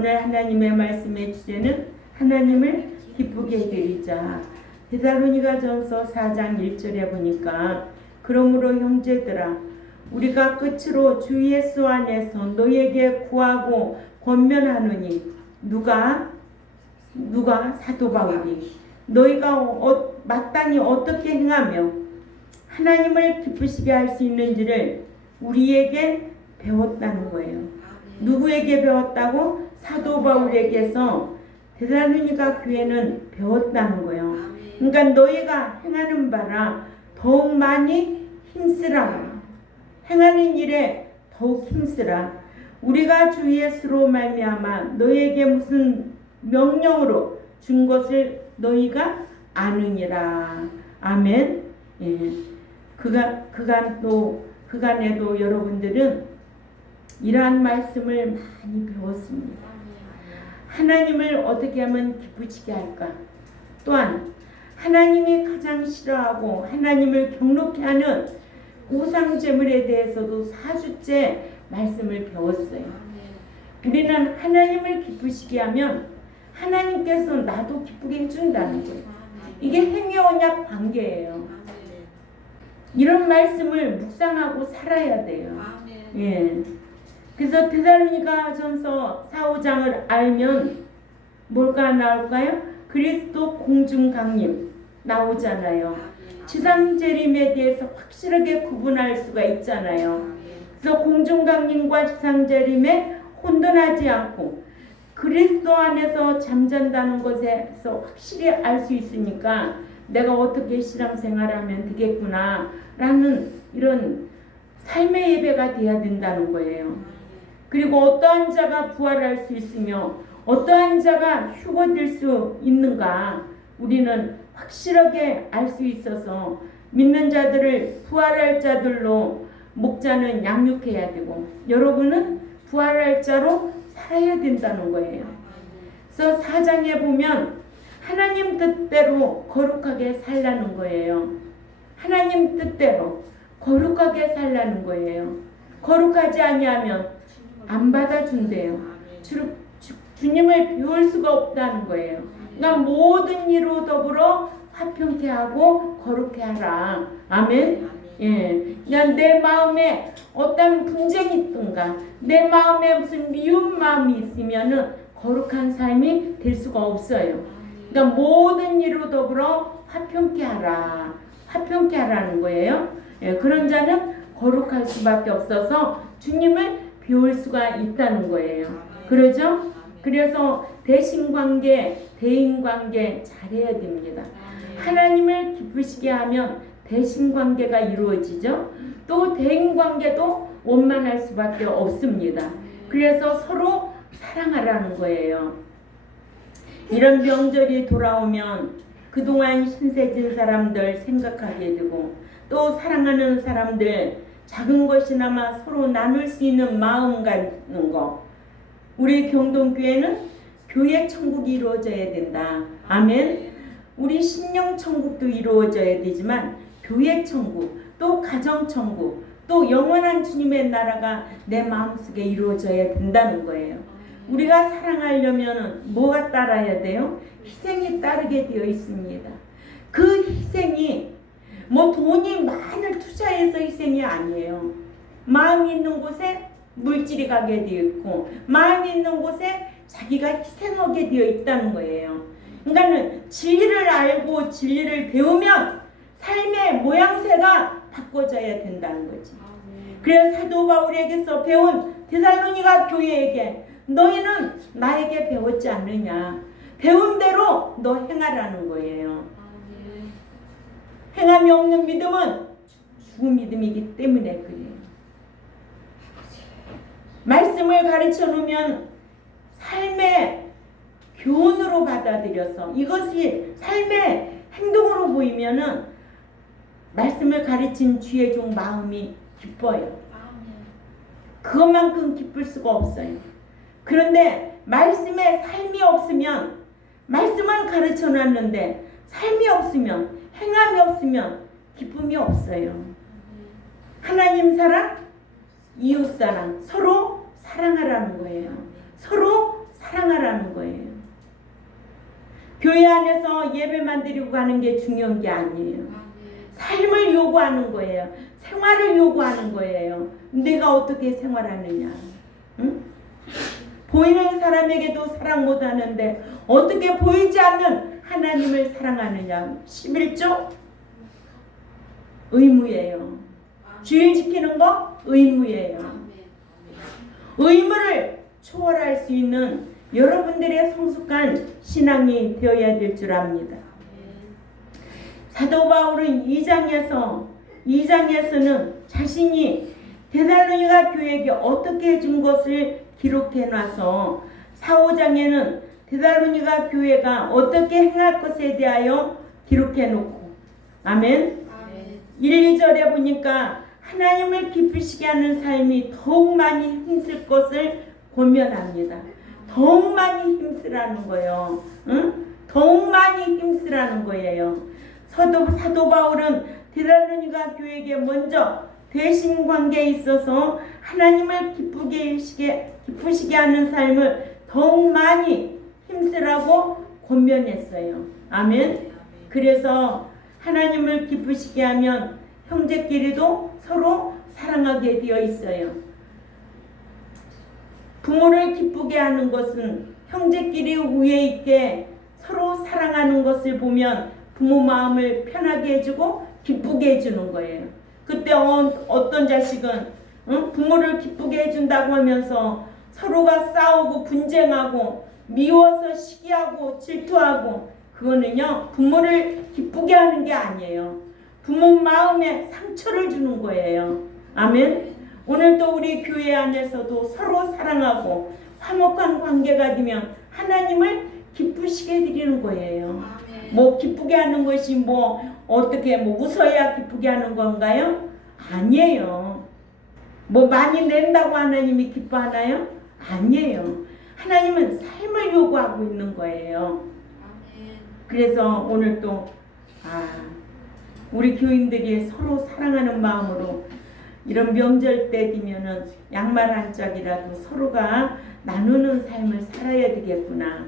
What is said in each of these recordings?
오늘 하나님의 말씀의 주제는 하나님을 기쁘게 해드리자. 데살로니가전서 4장 1절에 보니까 그러므로 형제들아 우리가 끝으로 주 예수 안에서 너희에게 구하고 권면하노니 누가 사도 바울이 너희가 마땅히 어떻게 행하며 하나님을 기쁘시게 할 수 있는지를 우리에게 배웠다는 거예요. 누구에게 배웠다고? 사도 바울에게서 데살로니가 교회는 배웠다는 거예요. 그러니까 너희가 행하는 바라 더욱 많이 힘쓰라. 행하는 일에 더욱 힘쓰라. 우리가 주 예수로 말미암아 너희에게 무슨 명령으로 준 것을 너희가 아느니라. 아멘. 예. 그간에도 여러분들은 이러한 말씀을 많이 배웠습니다. 하나님을 어떻게 하면 기쁘시게 할까? 또한 하나님이 가장 싫어하고 하나님을 경록케 하는 우상 제물에 대해서도 4주째 말씀을 배웠어요. 우리는 하나님을 기쁘시게 하면 하나님께서 나도 기쁘게 해준다는 거예요. 이게 행위 언약 관계예요. 이런 말씀을 묵상하고 살아야 돼요. 예. 그래서 데살로니가전서 4, 5장을 알면 뭘가 나올까요? 그리스도 공중 강림 나오잖아요. 지상 재림에 대해서 확실하게 구분할 수가 있잖아요. 그래서 공중 강림과 지상 재림에 혼돈하지 않고 그리스도 안에서 잠잔다는 것에서 확실히 알 수 있으니까 내가 어떻게 신앙생활하면 되겠구나 라는 이런 삶의 예배가 돼야 된다는 거예요. 그리고 어떠한 자가 부활할 수 있으며 어떠한 자가 휴거될 수 있는가 우리는 확실하게 알 수 있어서 믿는 자들을 부활할 자들로 목자는 양육해야 되고 여러분은 부활할 자로 살아야 된다는 거예요. 그래서 4장에 보면 하나님 뜻대로 거룩하게 살라는 거예요. 하나님 뜻대로 거룩하게 살라는 거예요. 거룩하지 아니하면 안 받아준대요. 주님을 비울 수가 없다는 거예요. 그러니까 모든 이로 더불어 화평케 하고 거룩케 하라. 아멘. 예. 그냥 내 마음에 어떤 분쟁이 있든가 내 마음에 무슨 미운 마음이 있으면은 거룩한 삶이 될 수가 없어요. 그러니까 모든 이로 더불어 화평케 하라. 화평케 하라는 거예요. 예. 그런 자는 거룩할 수밖에 없어서 주님을 비울 수가 있다는 거예요. 그러죠? 그래서 대신관계, 대인관계 잘해야 됩니다. 하나님을 기쁘시게 하면 대신관계가 이루어지죠. 또 대인관계도 원만할 수밖에 없습니다. 그래서 서로 사랑하라는 거예요. 이런 명절이 돌아오면 그동안 신세진 사람들 생각하게 되고 또 사랑하는 사람들 작은 것이나마 서로 나눌 수 있는 마음 갖는 거. 우리 경동교회는 교회 천국이 이루어져야 된다. 아멘. 우리 신령 천국도 이루어져야 되지만 교회 천국, 또 가정 천국, 또 영원한 주님의 나라가 내 마음속에 이루어져야 된다는 거예요. 우리가 사랑하려면 뭐가 따라야 돼요? 희생이 따르게 되어 있습니다. 그 희생이 뭐 돈이 많이 투자해서 희생이 아니에요. 마음이 있는 곳에 물질이 가게 되어 있고 마음이 있는 곳에 자기가 희생하게 되어 있다는 거예요. 그러니까 진리를 알고 진리를 배우면 삶의 모양새가 바꿔져야 된다는 거지. 그래서 사도 바울에게서 배운 데살로니가 교회에게 너희는 나에게 배웠지 않느냐. 배운 대로 너 행하라는 거예요. 행함이 없는 믿음은 죽은 믿음이기 때문에 그래요. 말씀을 가르쳐 놓으면 삶의 교훈으로 받아들여서 이것이 삶의 행동으로 보이면은 말씀을 가르친 주의 종 마음이 기뻐요. 그것만큼 기쁠 수가 없어요. 그런데 말씀에 삶이 없으면 말씀만 가르쳐 놨는데 삶이 없으면 행함이 없으면 기쁨이 없어요. 하나님 사랑, 이웃 사랑, 서로 사랑하라는 거예요. 서로 사랑 힘쓰라는 거예요. 교회 안에서 예배만 드리고 가는 게 중요한 게 아니에요. 삶을 요구하는 거예요. 생활을 요구하는 거예요. 내가 어떻게 생활하느냐. 응? 보이는 사람에게도 사랑 못하는데 어떻게 보이지 않는 하나님을 사랑하느냐. 11조 의무예요. 주일 지키는 거 의무예요. 의무를 초월할 수 있는 여러분들의 성숙한 신앙이 되어야 될 줄 압니다. 사도 바울은 2장에서는 자신이 데살로니가 교회에게 어떻게 해준 것을 기록해 놔서 4, 5장에는 데살로니가 교회가 어떻게 행할 것에 대하여 기록해 놓고 아멘. 1, 2절에 보니까 하나님을 기쁘시게 하는 삶이 더욱 많이 힘쓸 것을 권면합니다. 더욱 많이 힘쓰라는 거예요. 응? 더욱 많이 힘쓰라는 거예요. 사도 바울은 데살로니가 교회에게 먼저 대신 관계에 있어서 하나님을 기쁘시게 하는 삶을 더욱 많이 힘쓰라고 권면했어요. 아멘. 그래서 하나님을 기쁘시게 하면 형제끼리도 서로 사랑하게 되어 있어요. 부모를 기쁘게 하는 것은 형제끼리 우애 있게 서로 사랑하는 것을 보면 부모 마음을 편하게 해주고 기쁘게 해주는 거예요. 그때 어떤 자식은 부모를 기쁘게 해준다고 하면서 서로가 싸우고 분쟁하고 미워서 시기하고 질투하고 그거는요 부모를 기쁘게 하는 게 아니에요. 부모 마음에 상처를 주는 거예요. 아멘. 오늘도 우리 교회 안에서도 서로 사랑하고 화목한 관계가 되면 하나님을 기쁘시게 드리는 거예요. 뭐 기쁘게 하는 것이 어떻게 웃어야 기쁘게 하는 건가요? 아니에요. 많이 낸다고 하나님이 기뻐하나요? 아니에요. 하나님은 삶을 요구하고 있는 거예요. 그래서 오늘 또 우리 교인들이 서로 사랑하는 마음으로 이런 명절 때 되면은 양말 한 짝이라도 서로가 나누는 삶을 살아야 되겠구나.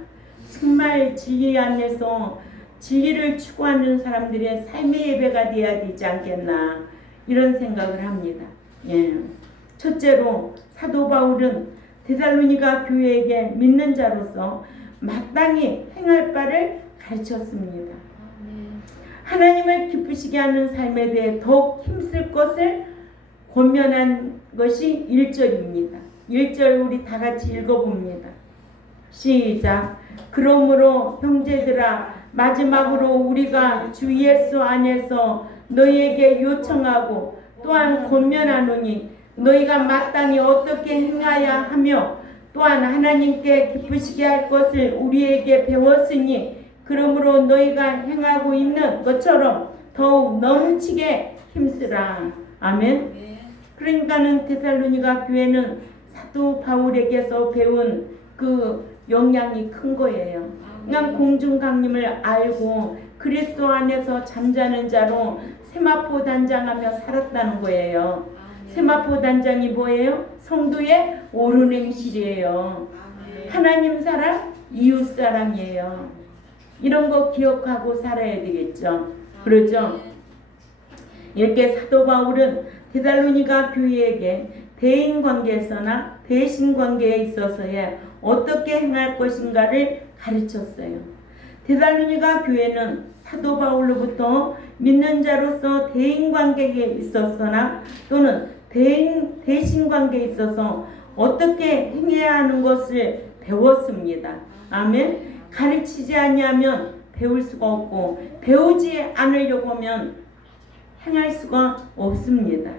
정말 진리 안에서 진리를 추구하는 사람들의 삶의 예배가 되어야 되지 않겠나 이런 생각을 합니다. 예. 첫째로 사도 바울은 데살로니가 교회에게 믿는 자로서 마땅히 행할 바를 가르쳤습니다. 하나님을 기쁘시게 하는 삶에 대해 더욱 힘쓸 것을 권면한 것이 1절입니다. 1절 우리 다 같이 읽어봅니다. 시작. 그러므로 형제들아 마지막으로 우리가 주 예수 안에서 너희에게 요청하고 또한 권면하노니 너희가 마땅히 어떻게 행하야 하며 또한 하나님께 기쁘시게 할 것을 우리에게 배웠으니 그러므로 너희가 행하고 있는 것처럼 더욱 넘치게 힘쓰라. 아멘. 그러니까는 데살로니가 교회는 사도 바울에게서 배운 그 영향이 큰 거예요. 그냥 공중 강림을 알고 그리스도 안에서 잠자는 자로 세마포 단장하며 살았다는 거예요. 세마포 단장이 뭐예요? 성도의 옳은 행실이에요. 하나님 사랑, 이웃 사랑이에요. 이런 거 기억하고 살아야 되겠죠. 그렇죠? 이렇게 사도 바울은 데살로니가 교회에게 대인 관계에서나 대신 관계에 있어서의 어떻게 행할 것인가를 가르쳤어요. 데살로니가 교회는 사도 바울로부터 믿는 자로서 대인 관계에 있어서나 또는 대신 관계에 있어서 어떻게 행해야 하는 것을 배웠습니다. 아멘. 가르치지 아니하면 배울 수가 없고 배우지 않으려고 하면 행할 수가 없습니다.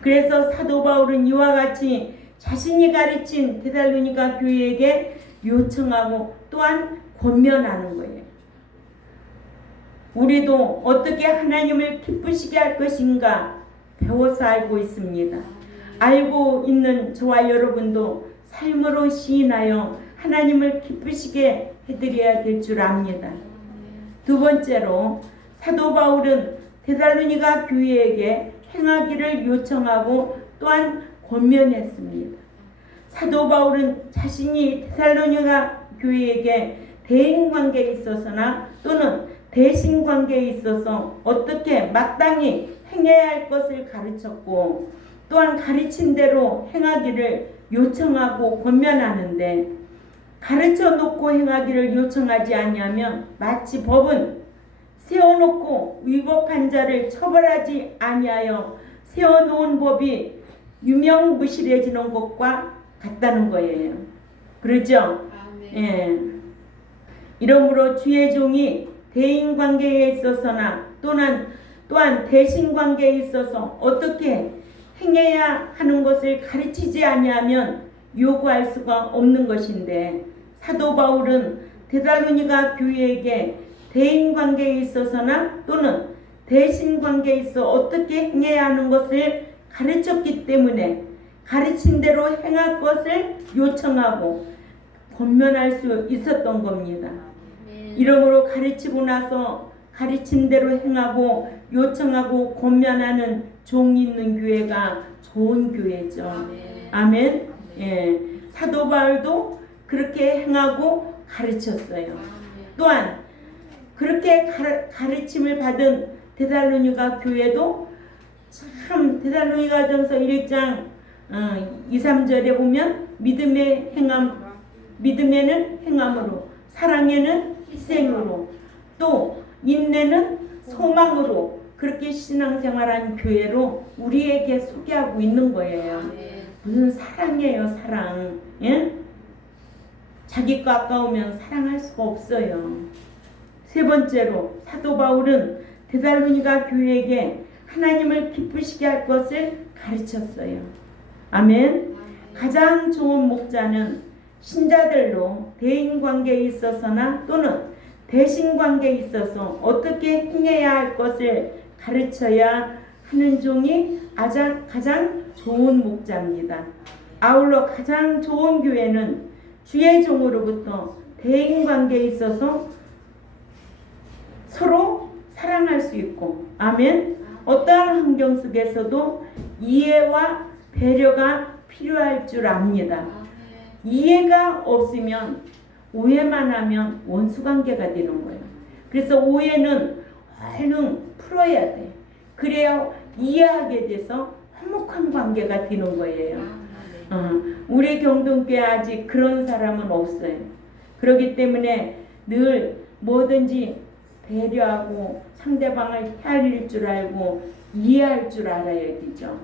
그래서 사도 바울은 이와 같이 자신이 가르친 데살로니가 교회에게 요청하고 또한 권면하는 거예요. 우리도 어떻게 하나님을 기쁘시게 할 것인가 배워서 알고 있습니다. 알고 있는 저와 여러분도 삶으로 시인하여 하나님을 기쁘시게 해드려야 될 줄 압니다. 두 번째로 사도 바울은 데살로니가 교회에게 행하기를 요청하고 또한 권면했습니다. 사도 바울은 자신이 데살로니가 교회에게 대인 관계에 있어서나 또는 대신 관계에 있어서 어떻게 마땅히 행해야 할 것을 가르쳤고 또한 가르친 대로 행하기를 요청하고 권면하는데 가르쳐 놓고 행하기를 요청하지 아니하면 마치 법은 세워놓고 위법한 자를 처벌하지 아니하여 세워놓은 법이 유명무실해지는 것과 같다는 거예요. 그렇죠? 예. 이러므로 주의 종이 대인 관계에 있어서나 또한 대신 관계에 있어서 어떻게 행해야 하는 것을 가르치지 아니하면 요구할 수가 없는 것인데 사도 바울은 데살로니가 교회에게 대인 관계에 있어서나 또는 대신 관계에 있어 어떻게 행해야 하는 것을 가르쳤기 때문에 가르친 대로 행할 것을 요청하고 권면할 수 있었던 겁니다. 이러므로 가르치고 나서 가르친 대로 행하고 요청하고 권면하는 종이 있는 교회가 좋은 교회죠. 아멘. 예. 사도 바울도 그렇게 행하고 가르쳤어요. 또한 그렇게 가르침을 받은 데살로니가 교회도 참 데살로니가전서 1장 2, 3절에 보면 믿음에는 행함으로 사랑에는 희생으로 또 인내는 소망으로 그렇게 신앙생활한 교회로 우리에게 소개하고 있는 거예요. 무슨 사랑이에요, 사랑. 예? 자기 거 아까우면 사랑할 수가 없어요. 세 번째로 사도 바울은 데살로니가 교회에게 하나님을 기쁘시게 할 것을 가르쳤어요. 아멘. 가장 좋은 목자는 신자들로 대인 관계에 있어서나 또는 대신 관계에 있어서 어떻게 행해야 할 것을 가르쳐야 하는 종이 가장 좋은 목자입니다. 아울러 가장 좋은 교회는 주의 종으로부터 대인 관계에 있어서 서로 사랑할 수 있고 아멘. 어떠한 환경 속에서도 이해와 배려가 필요할 줄 압니다. 이해가 없으면 오해만 하면 원수관계가 되는 거예요. 그래서 오해는 얼른 풀어야 돼. 그래야 이해하게 돼서 화목한 관계가 되는 거예요. 우리 경동교회 아직 그런 사람은 없어요. 그렇기 때문에 늘 뭐든지 배려하고 상대방을 헤아릴 줄 알고 이해할 줄 알아야 되죠.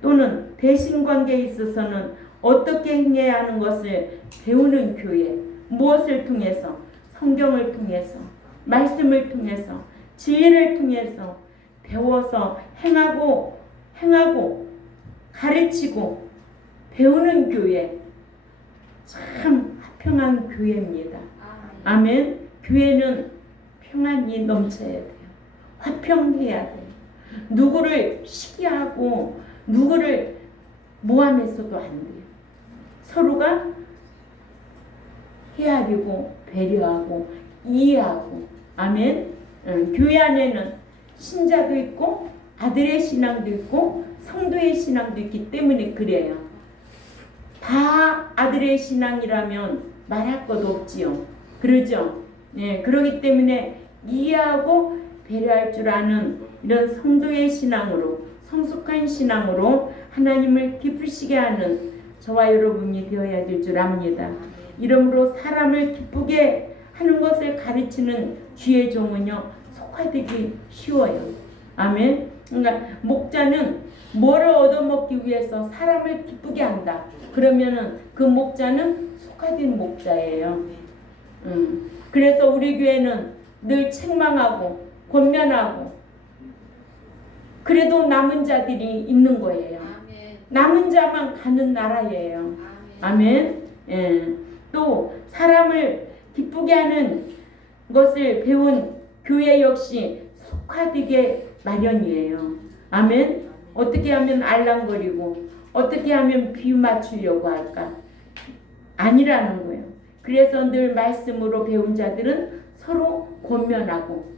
또는 대신 관계에 있어서는 어떻게 행해야 하는 것을 배우는 교회. 무엇을 통해서? 성경을 통해서, 말씀을 통해서, 진리를 통해서 배워서 행하고 가르치고 배우는 교회. 참 화평한 교회입니다. 아멘. 교회는 평안이 넘쳐야 돼요. 화평해야 돼요. 누구를 시기하고 누구를 모함해서도 안 돼요. 서로가 헤아리고 배려하고 이해하고 아멘. 교회 안에는 신자도 있고 아들의 신앙도 있고 성도의 신앙도 있기 때문에 그래요. 다 아들의 신앙이라면 말할 것 없지요. 그러죠? 네, 그렇기 때문에 이해하고 배려할 줄 아는 이런 성도의 신앙으로 성숙한 신앙으로 하나님을 기쁘시게 하는 저와 여러분이 되어야 될 줄 압니다. 이러므로 사람을 기쁘게 하는 것을 가르치는 주의 종은요 속화되기 쉬워요. 아멘. 그러니까 목자는 뭐를 얻어먹기 위해서 사람을 기쁘게 한다. 그러면은 그 목자는 속화된 목자예요. 그래서 우리 교회는 늘 책망하고 권면하고 그래도 남은 자들이 있는 거예요. 남은 자만 가는 나라예요. 아멘. 예. 또 사람을 기쁘게 하는 것을 배운 교회 역시 속화되게 마련이에요. 아멘. 어떻게 하면 알랑거리고 어떻게 하면 비유 맞추려고 할까? 아니라는 거예요. 그래서 늘 말씀으로 배운 자들은 서로 권면하고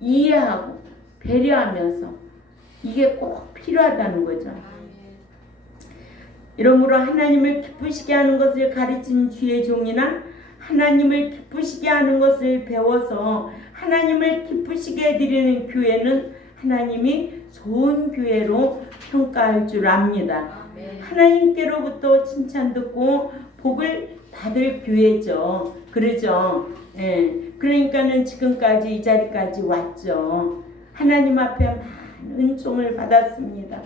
이해하고 배려하면서 이게 꼭 필요하다는 거죠. 이러므로 하나님을 기쁘시게 하는 것을 가르친 주의 종이나 하나님을 기쁘시게 하는 것을 배워서 하나님을 기쁘시게 해드리는 교회는 하나님이 좋은 교회로 평가할 줄 압니다. 하나님께로부터 칭찬 듣고 복을 받을 교회죠. 그러죠. 예. 그러니까는 지금까지 이 자리까지 왔죠. 하나님 앞에 많은 은총을 받았습니다.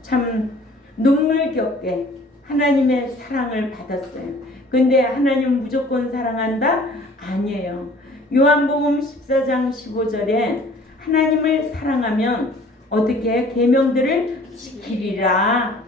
참 눈물겹게 하나님의 사랑을 받았어요. 근데 하나님은 무조건 사랑한다? 아니에요. 요한복음 14장 15절에 하나님을 사랑하면 어떻게 계명들을 지키리라.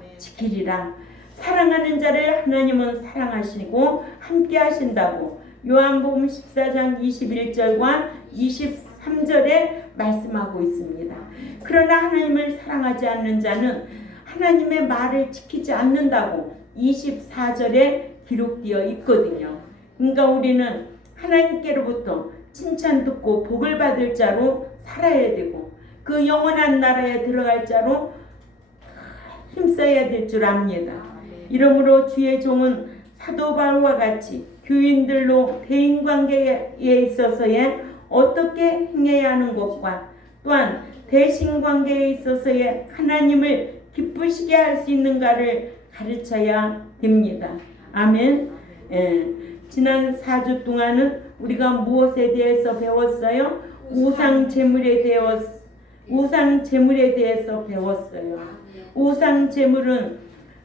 사랑하는 자를 하나님은 사랑하시고 함께 하신다고 요한복음 14장 21절과 23절에 말씀하고 있습니다. 그러나 하나님을 사랑하지 않는 자는 하나님의 말을 지키지 않는다고 24절에 기록되어 있거든요. 그러니까 우리는 하나님께로부터 칭찬 듣고 복을 받을 자로 살아야 되고 그 영원한 나라에 들어갈 자로 힘써야 될 줄 압니다. 이러므로 주의 종은 사도 바울과 같이 교인들로 대인관계에 있어서의 어떻게 행해야 하는 것과 또한 대신관계에 있어서의 하나님을 기쁘시게 할 수 있는가를 가르쳐야 됩니다. 아멘. 예. 지난 4주 동안은 우리가 무엇에 대해서 배웠어요? 우상 제물에 대해서 배웠어요. 우상 제물은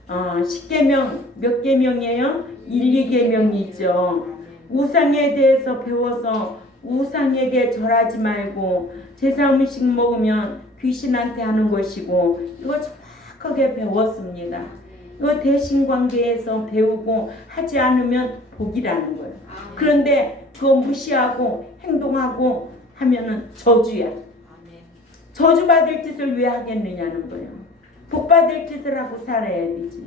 10계명 몇 계명이에요? 1, 2계명이죠. 우상에 대해서 배워서 우상에게 절하지 말고 제사 음식 먹으면 귀신한테 하는 것이고 이거 정확하게 배웠습니다. 이거 대신관계에서 배우고 하지 않으면 복이라는 거예요. 그런데 그거 무시하고 행동하고 하면은 저주야. 저주받을 짓을 왜 하겠느냐는 거예요. 복받을 짓을 하고 살아야 되지.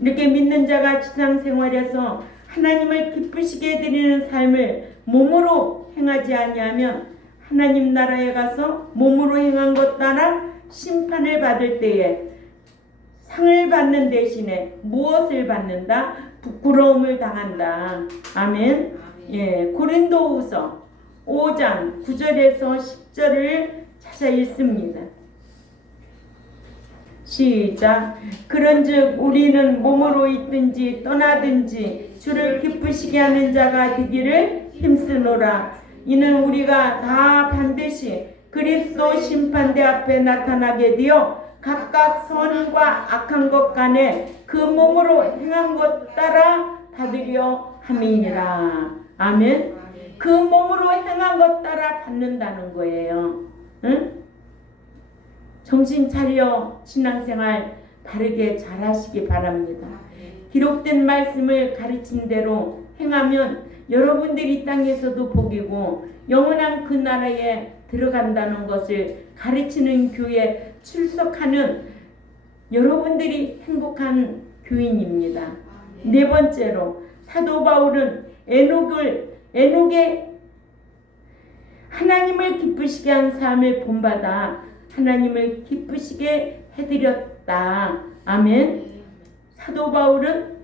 이렇게 믿는 자가 지상생활에서 하나님을 기쁘시게 해드리는 삶을 몸으로 행하지 아니하면 하나님 나라에 가서 몸으로 행한 것 따라 심판을 받을 때에 상을 받는 대신에 무엇을 받는다? 부끄러움을 당한다. 아멘. 예, 고린도후서 5장 9절에서 10절을 찾아 읽습니다. 시작. 그런즉 우리는 몸으로 있든지 떠나든지 주를 기쁘시게 하는 자가 되기를 힘쓰노라. 이는 우리가 다 반드시 그리스도 심판대 앞에 나타나게 되어 각각 선과 악한 것 간에 그 몸으로 행한 것 따라 받으려 함이니라. 아멘. 그 몸으로 행한 것 따라 받는다는 거예요. 응? 정신 차려 신앙생활 바르게 잘하시기 바랍니다. 기록된 말씀을 가르친 대로 행하면 여러분들이 이 땅에서도 복이고 영원한 그 나라에 들어간다는 것을 가르치는 교회에 출석하는 여러분들이 행복한 교인입니다. 네 번째로 사도 바울은 에녹의 하나님을 기쁘시게 한 삶을 본받아 하나님을 기쁘시게 해드렸다. 아멘. 사도 바울은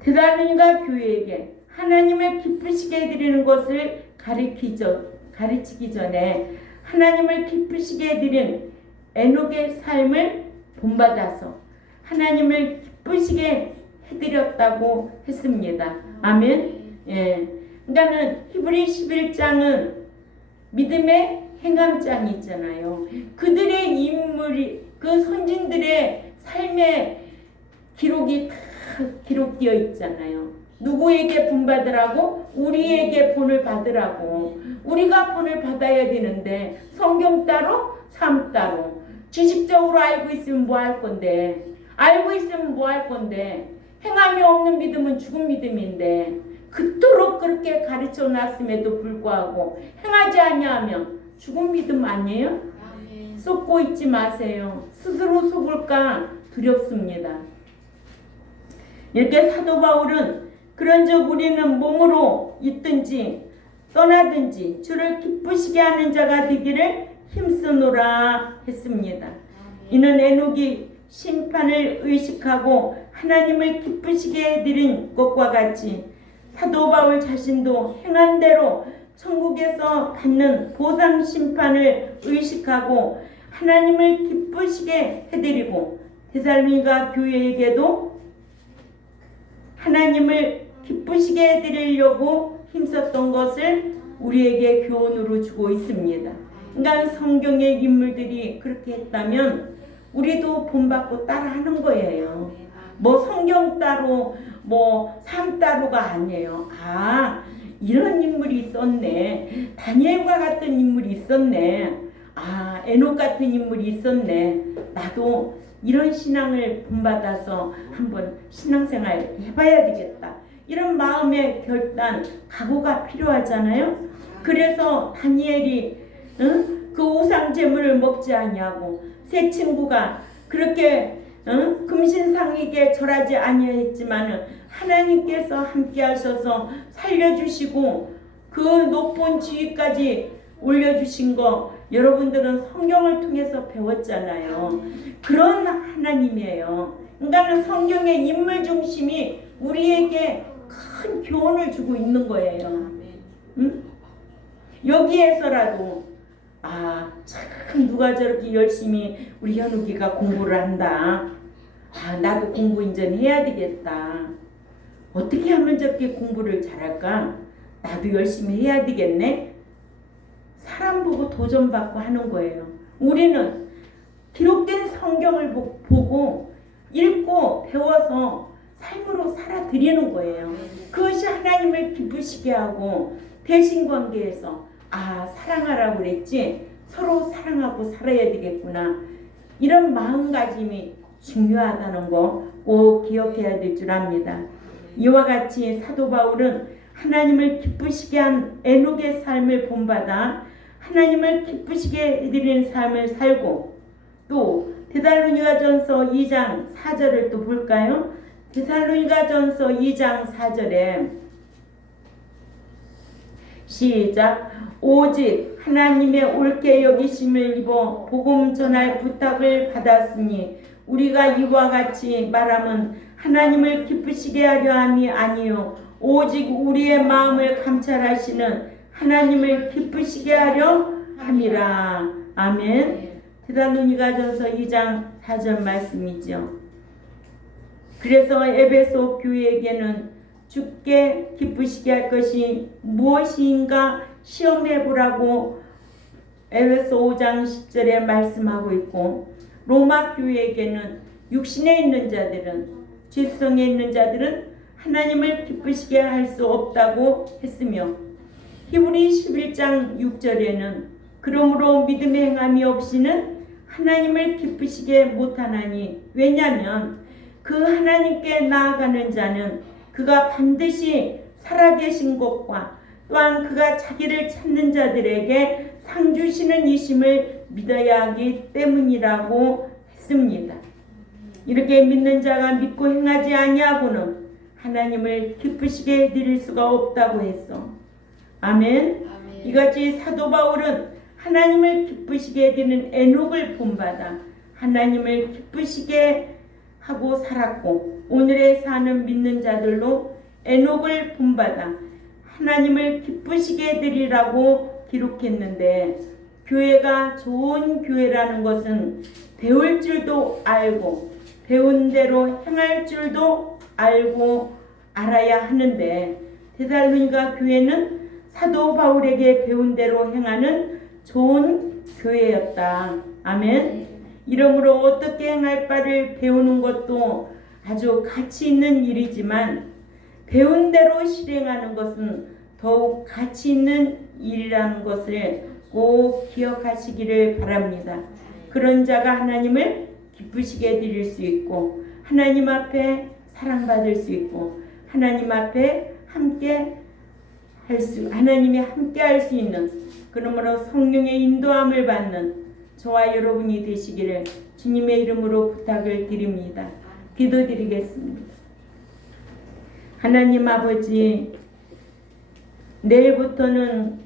데살로니가 교회에게 하나님을 기쁘시게 해드리는 것을 가르치기 전에 하나님을 기쁘시게 해드린 에녹의 삶을 본받아서 하나님을 기쁘시게 해드렸다고 했습니다. 아멘. 예. 그러니까는 히브리 11장은 믿음의 행함장이 있잖아요. 그들의 인물이 그 선진들의 삶의 기록이 다 기록되어 있잖아요. 누구에게 본받으라고? 우리에게 본을 받으라고. 우리가 본을 받아야 되는데 성경 따로 삶 따로. 지식적으로 알고 있으면 뭐 할 건데, 알고 있으면 뭐 할 건데, 행함이 없는 믿음은 죽은 믿음인데 그토록 그렇게 가르쳐 놨음에도 불구하고 행하지 아니하면 죽은 믿음 아니에요? 쏟고 있지 마세요. 스스로 속을까 두렵습니다. 이렇게 사도 바울은 그런즉 우리는 몸으로 있든지 떠나든지 주를 기쁘시게 하는 자가 되기를 힘쓰노라 했습니다. 이는 에녹이 심판을 의식하고 하나님을 기쁘시게 해드린 것과 같이 사도 바울 자신도 행한 대로 천국에서 받는 보상 심판을 의식하고 하나님을 기쁘시게 해드리고 데살로니가 교회에게도 하나님을 기쁘시게 해드리려고 힘썼던 것을 우리에게 교훈으로 주고 있습니다. 그러니까 성경의 인물들이 그렇게 했다면 우리도 본받고 따라하는 거예요. 뭐 성경 따로 뭐 삶 따로가 아니에요. 아, 이런 인물이 있었네. 다니엘과 같은 인물이 있었네. 아, 에녹 같은 인물이 있었네. 나도 이런 신앙을 본받아서 한번 신앙생활 해봐야 되겠다. 이런 마음의 결단, 각오가 필요하잖아요. 그래서 다니엘이 그 우상 제물을 먹지 아니하고 세 친구가 그렇게 금신상에게 절하지 아니했지만은 하나님께서 함께 하셔서 살려주시고 그 높은 지위까지 올려주신 거 여러분들은 성경을 통해서 배웠잖아요. 그런 하나님이에요. 그러니까 성경의 인물 중심이 우리에게 큰 교훈을 주고 있는 거예요. 여기에서라도 아, 참 누가 저렇게 열심히 우리 현욱이가 공부를 한다. 아, 나도 공부 인전 해야 되겠다. 어떻게 하면 저렇게 공부를 잘할까? 나도 열심히 해야 되겠네. 사람 보고 도전받고 하는 거예요. 우리는 기록된 성경을 보고 읽고 배워서 삶으로 살아드리는 거예요. 그것이 하나님을 기쁘시게 하고 대신관계에서 아, 사랑하라고 그랬지? 서로 사랑하고 살아야 되겠구나. 이런 마음가짐이 중요하다는 거 꼭 기억해야 될 줄 압니다. 이와 같이 사도 바울은 하나님을 기쁘시게 한 에녹의 삶을 본받아 하나님을 기쁘시게 해드리는 삶을 살고 또 데살로니가전서 2장 4절을 또 볼까요? 데살로니가전서 2장 4절에 시작. 오직 하나님의 옳게 여기심을 입어 복음 전할 부탁을 받았으니 우리가 이와 같이 말함은 하나님을 기쁘시게 하려 함이 아니요 오직 우리의 마음을 감찰하시는 하나님을 기쁘시게 하려 함이라. 아멘. 데살로니가전서 2장 4절 말씀이죠. 그래서 에베소 교회에게는 주께 기쁘시게 할 것이 무엇인가 시험해보라고 에베소 5장 10절에 말씀하고 있고 로마 교회에게는 육신에 있는 자들은 죄성에 있는 자들은 하나님을 기쁘시게 할 수 없다고 했으며 히브리 11장 6절에는 그러므로 믿음의 행함이 없이는 하나님을 기쁘시게 못하나니 왜냐하면 그 하나님께 나아가는 자는 그가 반드시 살아계신 것과 또한 그가 자기를 찾는 자들에게 상 주시는 이심을 믿어야 하기 때문이라고 했습니다. 이렇게 믿는 자가 믿고 행하지 아니하고는 하나님을 기쁘시게 해드릴 수가 없다고 했어. 아멘. 이같이 사도 바울은 하나님을 기쁘시게 해드리는 에녹을 본받아 하나님을 기쁘시게 하고 살았고 오늘에 사는 믿는 자들로 에녹을 본받아 하나님을 기쁘시게 해드리라고 기록했는데 교회가 좋은 교회라는 것은 배울 줄도 알고 배운 대로 행할 줄도 알고 알아야 하는데 데살로니가 교회는 사도 바울에게 배운 대로 행하는 좋은 교회였다. 아멘. 이러므로 어떻게 행할 바를 배우는 것도 아주 가치 있는 일이지만 배운 대로 실행하는 것은 더욱 가치 있는 일이라는 것을 꼭 기억하시기를 바랍니다. 그런 자가 하나님을 기쁘시게 해드릴 수 있고 하나님 앞에 사랑받을 수 있고 하나님 앞에 하나님이 함께 할 수 있는 그러므로 성령의 인도함을 받는 저와 여러분이 되시기를 주님의 이름으로 부탁을 드립니다. 기도드리겠습니다. 하나님 아버지, 내일부터는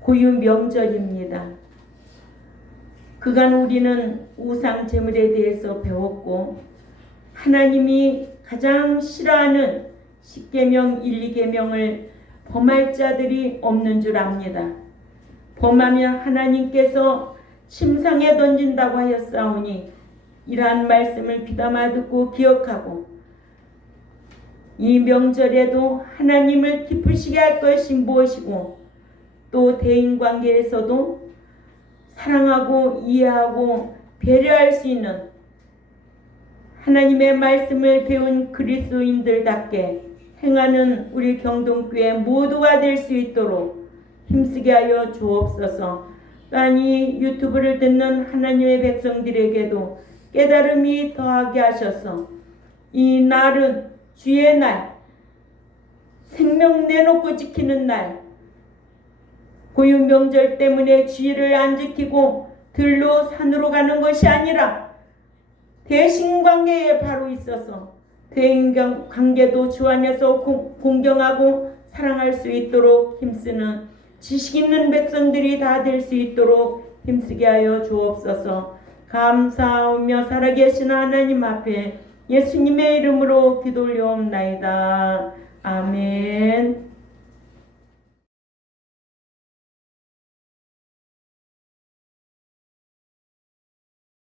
고유 명절입니다. 그간 우리는 우상 제물에 대해서 배웠고 하나님이 가장 싫어하는 10계명 1, 2계명을 범할 자들이 없는 줄 압니다. 범하면 하나님께서 침상에 던진다고 하였사오니 이러한 말씀을 귀담아 듣고 기억하고 이 명절에도 하나님을 기쁘시게 할 것이 무엇이고 또 대인관계에서도 사랑하고 이해하고 배려할 수 있는 하나님의 말씀을 배운 그리스도인들답게 행하는 우리 경동교회 모두가 될 수 있도록 힘쓰게 하여 주옵소서. 또한 이 유튜브를 듣는 하나님의 백성들에게도 깨달음이 더하게 하셔서 이 날은 주의 날, 생명 내놓고 지키는 날, 고유 명절 때문에 주의를 안 지키고 들로 산으로 가는 것이 아니라 대신관계에 바로 있어서 대인관계도 주 안에서 공경하고 사랑할 수 있도록 힘쓰는 지식 있는 백성들이 다 될 수 있도록 힘쓰게 하여 주옵소서. 감사하며 살아계신 하나님 앞에 예수님의 이름으로 기도 올려옵나이다. 아멘.